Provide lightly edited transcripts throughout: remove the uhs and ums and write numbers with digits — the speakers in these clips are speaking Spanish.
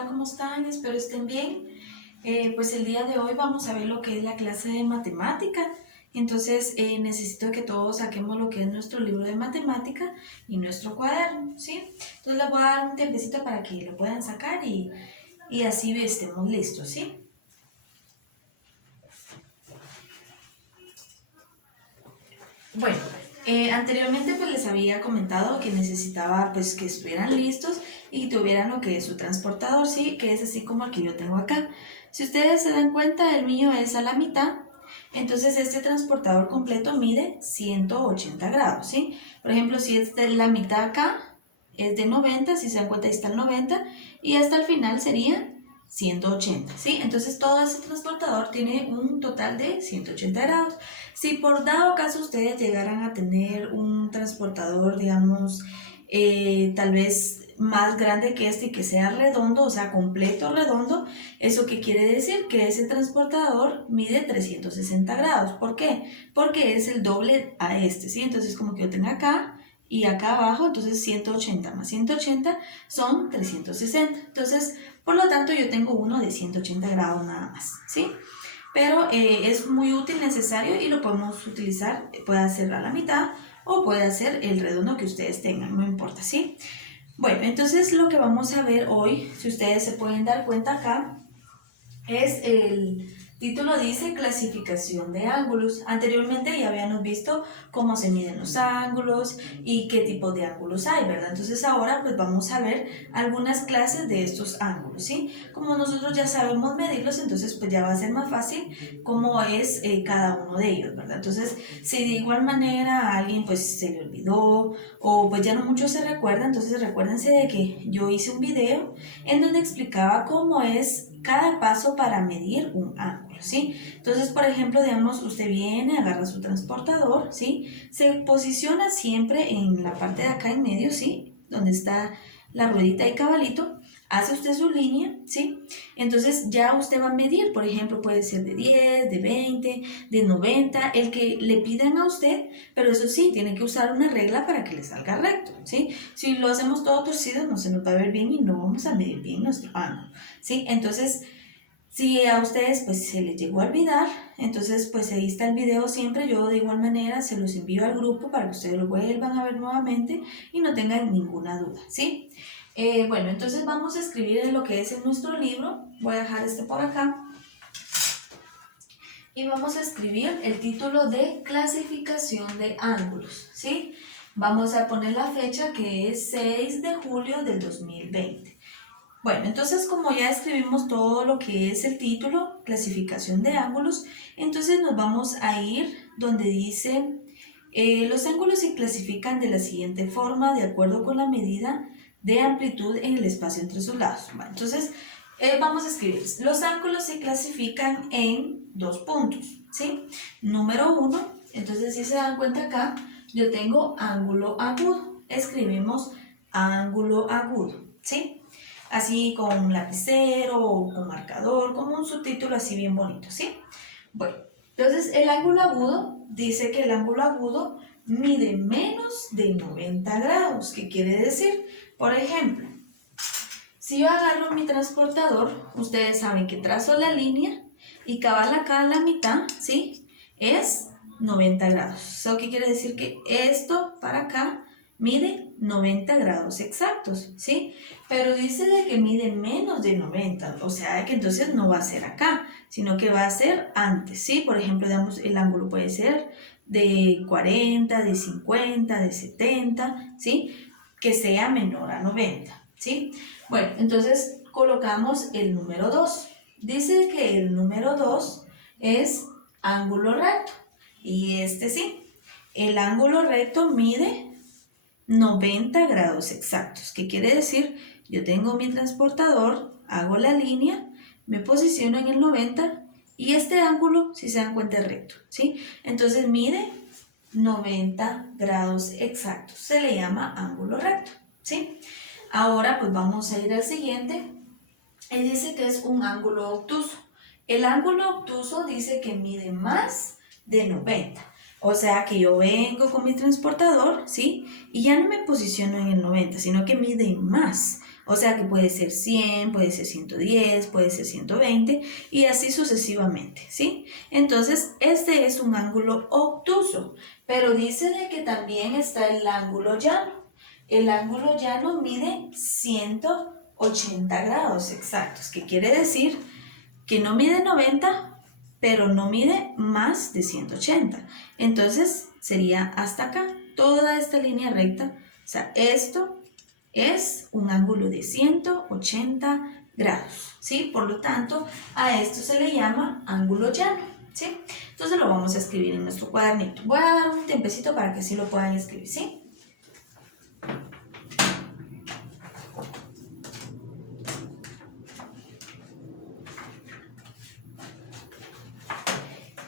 tal? ¿Cómo están? Espero estén bien. Pues el día de hoy vamos a ver lo que es la clase de matemática. Entonces necesito que todos saquemos lo que es nuestro libro de matemática y nuestro cuaderno, ¿sí? Entonces les voy a dar un tiempecito para que lo puedan sacar y así estemos listos, ¿sí? Bueno, anteriormente pues les había comentado que necesitaba pues que estuvieran listos y que tuvieran lo que es su transportador, ¿sí? Que es así como el que yo tengo acá. Si ustedes se dan cuenta, el mío es a la mitad, entonces este transportador completo mide 180 grados, ¿sí? Por ejemplo, si es de la mitad acá, es de 90, si se dan cuenta ahí está el 90, y hasta el final sería 180, ¿sí? Entonces todo ese transportador tiene un total de 180 grados. Si por dado caso ustedes llegaran a tener un transportador, digamos, tal vez más grande que este y que sea redondo, o sea, completo redondo, ¿eso qué quiere decir? Que ese transportador mide 360 grados. ¿Por qué? Porque es el doble a este, ¿sí? Entonces, como que yo tengo acá y acá abajo, entonces 180 más 180 son 360. Entonces, por lo tanto, yo tengo uno de 180 grados nada más, ¿sí? Pero es muy útil, necesario y lo podemos utilizar, puede ser a la mitad o puede ser el redondo que ustedes tengan, no importa, ¿sí? Bueno, entonces lo que vamos a ver hoy, si ustedes se pueden dar cuenta acá, es el título dice clasificación de ángulos. Anteriormente ya habíamos visto cómo se miden los ángulos y qué tipo de ángulos hay, ¿verdad? Entonces ahora pues vamos a ver algunas clases de estos ángulos, ¿sí? Como nosotros ya sabemos medirlos, entonces pues ya va a ser más fácil cómo es cada uno de ellos, ¿verdad? Entonces si de igual manera a alguien pues se le olvidó o pues ya no mucho se recuerda, entonces recuérdense de que yo hice un video en donde explicaba cómo es cada paso para medir un ángulo, ¿sí? Entonces, por ejemplo, digamos, usted viene, agarra su transportador, ¿sí? Se posiciona siempre en la parte de acá en medio, ¿sí? Donde está la ruedita y cabalito, hace usted su línea, ¿sí? Entonces ya usted va a medir, por ejemplo, puede ser de 10, de 20, de 90, el que le pidan a usted, pero eso sí, tiene que usar una regla para que le salga recto, ¿sí? Si lo hacemos todo torcido, no se nos va a ver bien y no vamos a medir bien nuestro ángulo, ¿sí? Entonces, si a ustedes pues se les llegó a olvidar, entonces pues ahí está el video siempre, yo de igual manera se los envío al grupo para que ustedes lo vuelvan a ver nuevamente y no tengan ninguna duda, ¿sí? Bueno, entonces vamos a escribir en lo que es en nuestro libro, voy a dejar este por acá, y vamos a escribir el título de clasificación de ángulos, ¿sí? Vamos a poner la fecha que es 6 de julio del 2020. Bueno, entonces como ya escribimos todo lo que es el título, clasificación de ángulos, entonces nos vamos a ir donde dice, los ángulos se clasifican de la siguiente forma de acuerdo con la medida de amplitud en el espacio entre sus lados. Bueno, entonces vamos a escribir, los ángulos se clasifican en dos puntos, ¿sí? Número 1, entonces si se dan cuenta acá, yo tengo ángulo agudo, escribimos ángulo agudo, ¿sí? Así con lapicero o con marcador, como un subtítulo así bien bonito, ¿sí? Bueno, entonces el ángulo agudo dice que el ángulo agudo mide menos de 90 grados. ¿Qué quiere decir? Por ejemplo, si yo agarro mi transportador, ustedes saben que trazo la línea y cabal acá a la mitad, ¿sí? Es 90 grados. ¿Eso qué quiere decir? Que esto para acá mide 90 grados exactos, ¿sí? Pero dice de que mide menos de 90, o sea que entonces no va a ser acá, sino que va a ser antes, ¿sí? Por ejemplo, digamos, el ángulo puede ser de 40, de 50, de 70, ¿sí? Que sea menor a 90, ¿sí? Bueno, entonces colocamos el número 2. Dice que el número 2 es ángulo recto. Y este sí, el ángulo recto mide 90 grados exactos. ¿Qué quiere decir? Yo tengo mi transportador, hago la línea, me posiciono en el 90 y este ángulo, si se dan cuenta, es recto, ¿sí? Entonces mide 90 grados exactos. Se le llama ángulo recto, ¿sí? Ahora pues vamos a ir al siguiente. Él dice que es un ángulo obtuso. El ángulo obtuso dice que mide más de 90. O sea que yo vengo con mi transportador, ¿sí? Y ya no me posiciono en el 90, sino que mide más. O sea que puede ser 100, puede ser 110, puede ser 120 y así sucesivamente, ¿sí? Entonces, este es un ángulo obtuso, pero dice de que también está el ángulo llano. El ángulo llano mide 180 grados exactos, que quiere decir que no mide 90, pero no mide más de 180. Entonces sería hasta acá, toda esta línea recta. O sea, esto es un ángulo de 180 grados, ¿sí? Por lo tanto, a esto se le llama ángulo llano, ¿sí? Entonces lo vamos a escribir en nuestro cuadernito. Voy a dar un tiempecito para que así lo puedan escribir, ¿sí?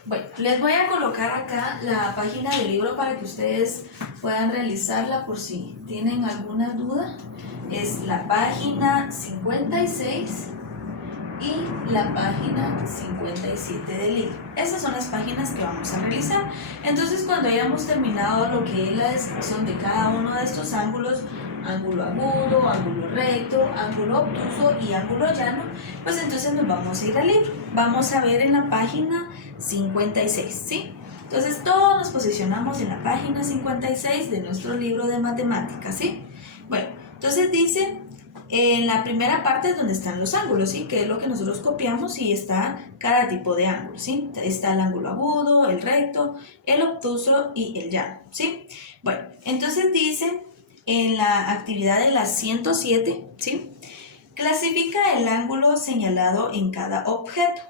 Bueno, les voy a colocar acá la página del libro para que ustedes puedan realizarla por si tienen alguna duda. Es la página 56 y la página 57 del libro. Esas son las páginas que vamos a realizar. Entonces, cuando hayamos terminado lo que es la descripción de cada uno de estos ángulos, ángulo agudo, ángulo recto, ángulo obtuso y ángulo llano, pues entonces nos vamos a ir al libro. Vamos a ver en la página 56, ¿sí? Entonces todos nos posicionamos en la página 56 de nuestro libro de matemáticas, ¿sí? Bueno, entonces dice en la primera parte es donde están los ángulos, ¿sí? Que es lo que nosotros copiamos y está cada tipo de ángulo, ¿sí? Está el ángulo agudo, el recto, el obtuso y el llano, ¿sí? Bueno, entonces dice en la actividad de la 107, ¿sí? Clasifica el ángulo señalado en cada objeto.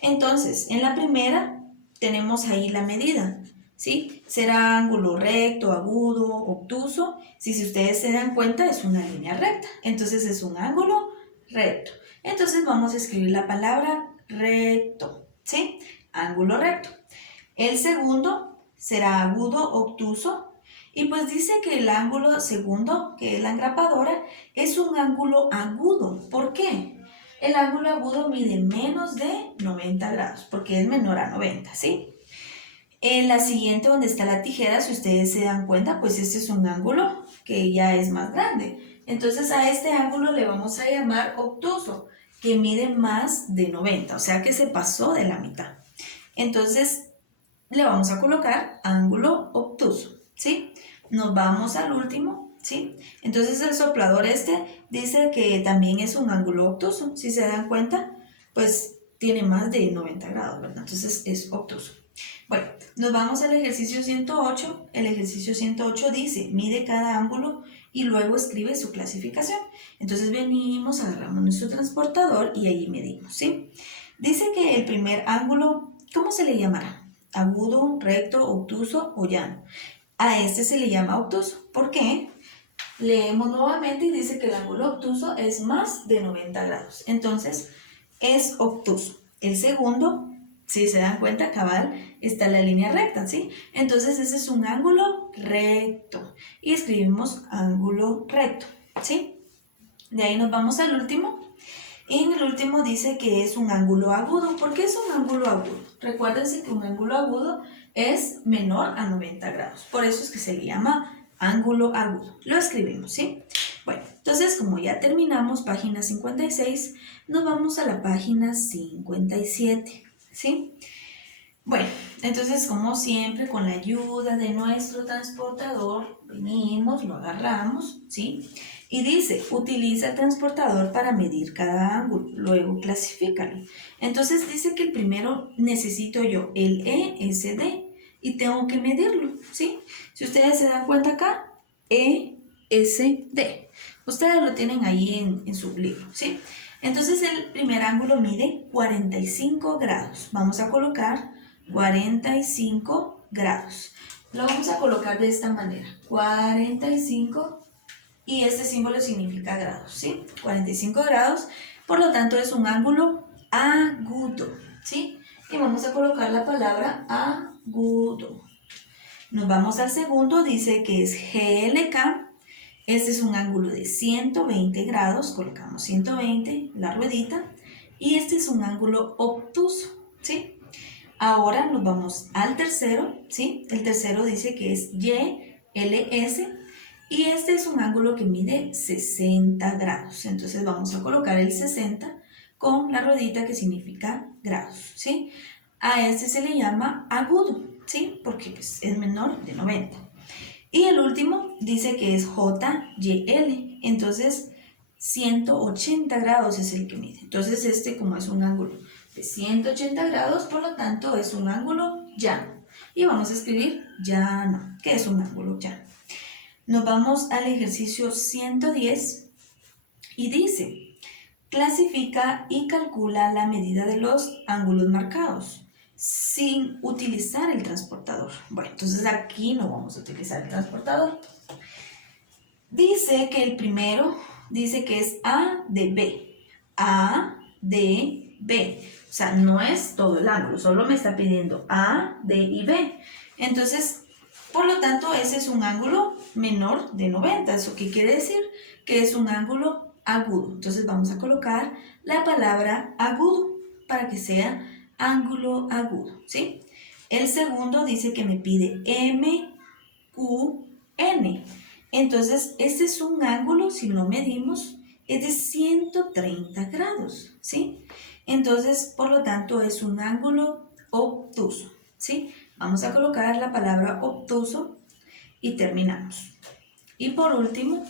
Entonces, en la primera tenemos ahí la medida, ¿sí? Será ángulo recto, agudo, obtuso. Si ustedes se dan cuenta, es una línea recta. Entonces, es un ángulo recto. Entonces, vamos a escribir la palabra recto, ¿sí? Ángulo recto. El segundo será agudo, obtuso. Y pues dice que el ángulo segundo, que es la engrapadora, es un ángulo agudo. ¿Por qué? El ángulo agudo mide menos de 90 grados, porque es menor a 90, ¿sí? En la siguiente, donde está la tijera, si ustedes se dan cuenta, pues este es un ángulo que ya es más grande. Entonces a este ángulo le vamos a llamar obtuso, que mide más de 90, o sea que se pasó de la mitad. Entonces le vamos a colocar ángulo obtuso, ¿sí? Nos vamos al último, ¿sí? Entonces el soplador dice que también es un ángulo obtuso. Si se dan cuenta, pues tiene más de 90 grados, ¿verdad? Entonces es obtuso. Bueno, nos vamos al ejercicio 108. El ejercicio 108 dice, mide cada ángulo y luego escribe su clasificación. Entonces venimos, agarramos nuestro transportador y ahí medimos, ¿sí? Dice que el primer ángulo, ¿cómo se le llamará? Agudo, recto, obtuso o llano. A este se le llama obtuso. ¿Por qué? Leemos nuevamente y dice que el ángulo obtuso es más de 90 grados. Entonces, es obtuso. El segundo, si se dan cuenta, cabal, está la línea recta, ¿sí? Entonces, ese es un ángulo recto. Y escribimos ángulo recto, ¿sí? De ahí nos vamos al último. Y en el último dice que es un ángulo agudo. ¿Por qué es un ángulo agudo? Recuérdense que un ángulo agudo es menor a 90 grados. Por eso es que se le llama ángulo agudo. Lo escribimos, ¿sí? Bueno, entonces como ya terminamos página 56, nos vamos a la página 57, ¿sí? Bueno, entonces como siempre con la ayuda de nuestro transportador, venimos, lo agarramos, ¿sí? Y dice, utiliza el transportador para medir cada ángulo, luego clasifícalo. Entonces dice que el primero necesito yo el ESD y tengo que medirlo, ¿sí? Si ustedes se dan cuenta acá, ESD. Ustedes lo tienen ahí en su libro, ¿sí? Entonces el primer ángulo mide 45 grados. Vamos a colocar 45 grados. Lo vamos a colocar de esta manera. 45 y este símbolo significa grados, ¿sí? 45 grados, por lo tanto es un ángulo agudo, ¿sí? Y vamos a colocar la palabra agudo. Nos vamos al segundo, dice que es GLK. Este es un ángulo de 120 grados, colocamos 120, la ruedita. Y este es un ángulo obtuso, ¿sí? Ahora nos vamos al tercero, ¿sí? El tercero dice que es YLS y este es un ángulo que mide 60 grados. Entonces vamos a colocar el 60 con la ruedita que significa grados, ¿sí? A este se le llama agudo, ¿sí? Porque pues, es menor de 90. Y el último dice que es JYL, entonces 180 grados es el que mide. Entonces este como es un ángulo de 180 grados, por lo tanto es un ángulo llano. Y vamos a escribir llano, que es un ángulo llano. Nos vamos al ejercicio 110 y dice, clasifica y calcula la medida de los ángulos marcados sin utilizar el transportador. Bueno, entonces aquí no vamos a utilizar el transportador. Dice que el primero dice que es A de B. A de B. O sea, no es todo el ángulo, solo me está pidiendo A, D y B. Entonces, por lo tanto, ese es un ángulo menor de 90. ¿Eso qué quiere decir? Que es un ángulo agudo. Entonces vamos a colocar la palabra agudo para que sea ángulo agudo, ¿sí? El segundo dice que me pide MQN. Entonces, este es un ángulo, si lo medimos, es de 130 grados, ¿sí? Entonces, por lo tanto, es un ángulo obtuso, ¿sí? Vamos a colocar la palabra obtuso y terminamos. Y por último,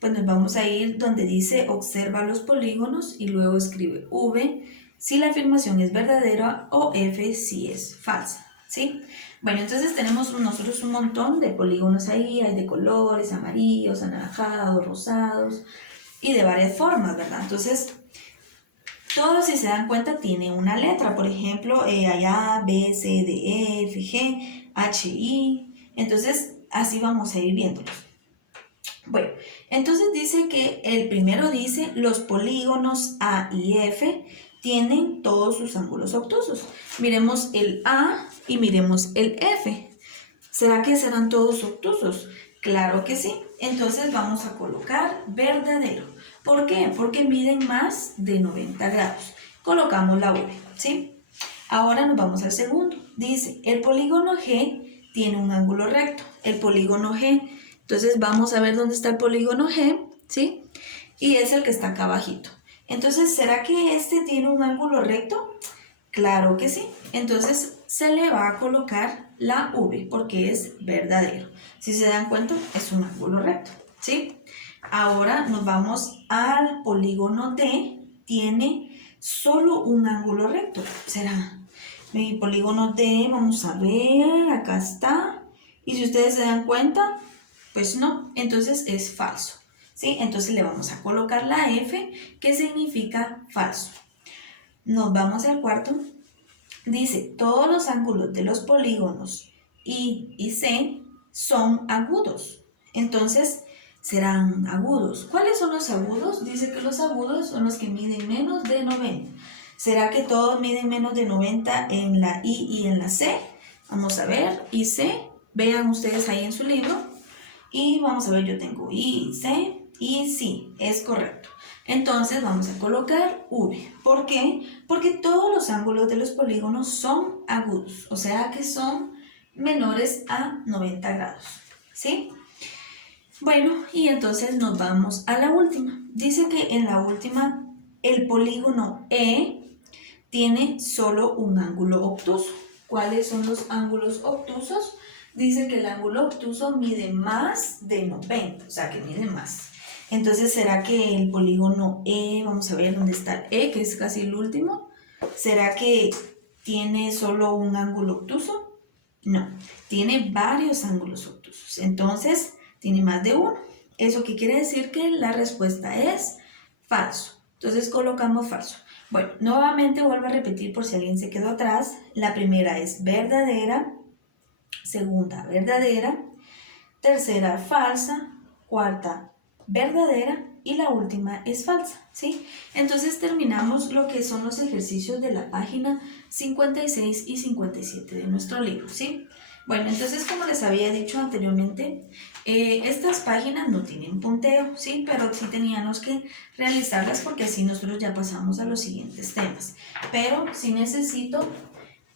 pues nos vamos a ir donde dice observa los polígonos y luego escribe V si la afirmación es verdadera o F si es falsa, ¿sí? Bueno, entonces tenemos nosotros un montón de polígonos ahí, hay de colores, amarillos, anaranjados, rosados y de varias formas, ¿verdad? Entonces, todos, si se dan cuenta, tienen una letra. Por ejemplo, hay A, B, C, D, E, F, G, H, I. Entonces, así vamos a ir viéndolos. Bueno, entonces dice que el primero dice los polígonos A y F tienen todos sus ángulos obtusos. Miremos el A y miremos el F. ¿Será que serán todos obtusos? Claro que sí. Entonces vamos a colocar verdadero. ¿Por qué? Porque miden más de 90 grados. Colocamos la V, ¿sí? Ahora nos vamos al segundo. Dice, el polígono G tiene un ángulo recto. El polígono G. Entonces vamos a ver dónde está el polígono G, ¿sí? Y es el que está acá abajito. Entonces, ¿será que este tiene un ángulo recto? Claro que sí. Entonces se le va a colocar la V porque es verdadero. Si se dan cuenta, es un ángulo recto, ¿sí? Ahora nos vamos al polígono D. Tiene solo un ángulo recto. ¿Será? Mi polígono D, vamos a ver, acá está. Y si ustedes se dan cuenta, pues no, entonces es falso, ¿sí? Entonces le vamos a colocar la F, que significa falso. Nos vamos al cuarto. Dice, todos los ángulos de los polígonos I y C son agudos. Entonces, serán agudos. ¿Cuáles son los agudos? Dice que los agudos son los que miden menos de 90. ¿Será que todos miden menos de 90 en la I y en la C? Vamos a ver, I, C. Vean ustedes ahí en su libro. Y vamos a ver, yo tengo I, C, y sí, es correcto. Entonces vamos a colocar V. ¿Por qué? Porque todos los ángulos de los polígonos son agudos, o sea que son menores a 90 grados, ¿sí? Bueno, y entonces nos vamos a la última. Dice que en la última el polígono E tiene solo un ángulo obtuso. ¿Cuáles son los ángulos obtusos? Dice que el ángulo obtuso mide más de 90, o sea que mide más. Entonces, ¿será que el polígono E, vamos a ver dónde está el E, que es casi el último? ¿Será que tiene solo un ángulo obtuso? No, tiene varios ángulos obtusos. Entonces, tiene más de uno. ¿Eso qué quiere decir? Que la respuesta es falso. Entonces, colocamos falso. Bueno, nuevamente vuelvo a repetir por si alguien se quedó atrás. La primera es verdadera. Segunda, verdadera. Tercera, falsa. Cuarta, verdadera. Y la última es falsa, ¿sí? Entonces terminamos lo que son los ejercicios de la página 56 y 57 de nuestro libro, ¿sí? Bueno, entonces como les había dicho anteriormente, estas páginas no tienen punteo, ¿sí? Pero sí teníamos que realizarlas porque así nosotros ya pasamos a los siguientes temas. Pero sí necesito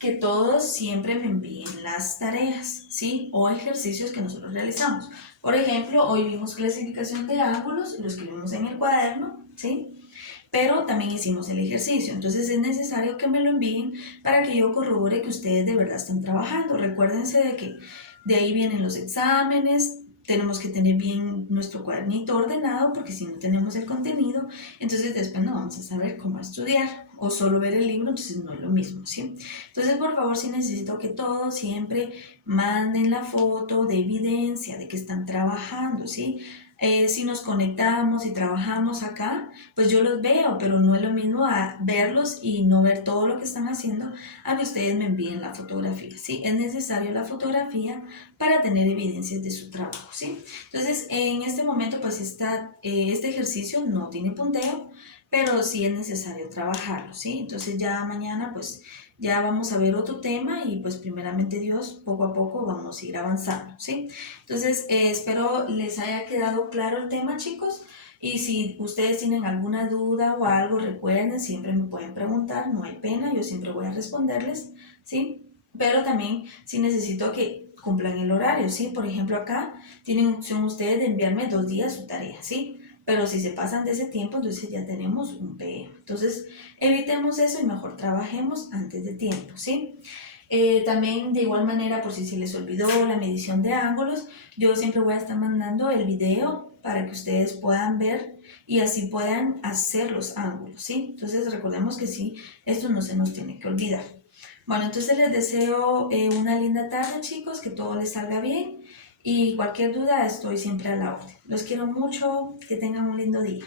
que todos siempre me envíen las tareas, ¿sí? O ejercicios que nosotros realizamos. Por ejemplo, hoy vimos clasificación de ángulos, lo escribimos en el cuaderno, ¿sí? Pero también hicimos el ejercicio, entonces es necesario que me lo envíen para que yo corrobore que ustedes de verdad están trabajando. Recuérdense de que de ahí vienen los exámenes, tenemos que tener bien nuestro cuadernito ordenado porque si no tenemos el contenido, entonces después no vamos a saber cómo estudiar o solo ver el libro, entonces no es lo mismo, ¿sí? Entonces por favor sí necesito que todos siempre manden la foto de evidencia de que están trabajando, ¿sí? Si nos conectamos y trabajamos acá, pues yo los veo, pero no es lo mismo a verlos y no ver todo lo que están haciendo a que ustedes me envíen la fotografía, ¿sí? Es necesario la fotografía para tener evidencias de su trabajo, ¿sí? Entonces, en este momento, pues este ejercicio no tiene punteo, pero sí es necesario trabajarlo, ¿sí? Entonces ya mañana, pues ya vamos a ver otro tema y pues primeramente Dios, poco a poco vamos a ir avanzando, ¿sí? Entonces, espero les haya quedado claro el tema, chicos. Y si ustedes tienen alguna duda o algo, recuerden, siempre me pueden preguntar, no hay pena, yo siempre voy a responderles, ¿sí? Pero también si necesito que cumplan el horario, ¿sí? Por ejemplo, acá tienen opción ustedes de enviarme 2 días su tarea, ¿sí? Pero si se pasan de ese tiempo, entonces ya tenemos un PM. Entonces, evitemos eso y mejor trabajemos antes de tiempo, ¿sí? También de igual manera, por si se les olvidó la medición de ángulos, yo siempre voy a estar mandando el video para que ustedes puedan ver y así puedan hacer los ángulos, ¿sí? Entonces recordemos que sí, esto no se nos tiene que olvidar. Bueno, entonces les deseo una linda tarde, chicos, que todo les salga bien y cualquier duda estoy siempre a la orden. Los quiero mucho, que tengan un lindo día.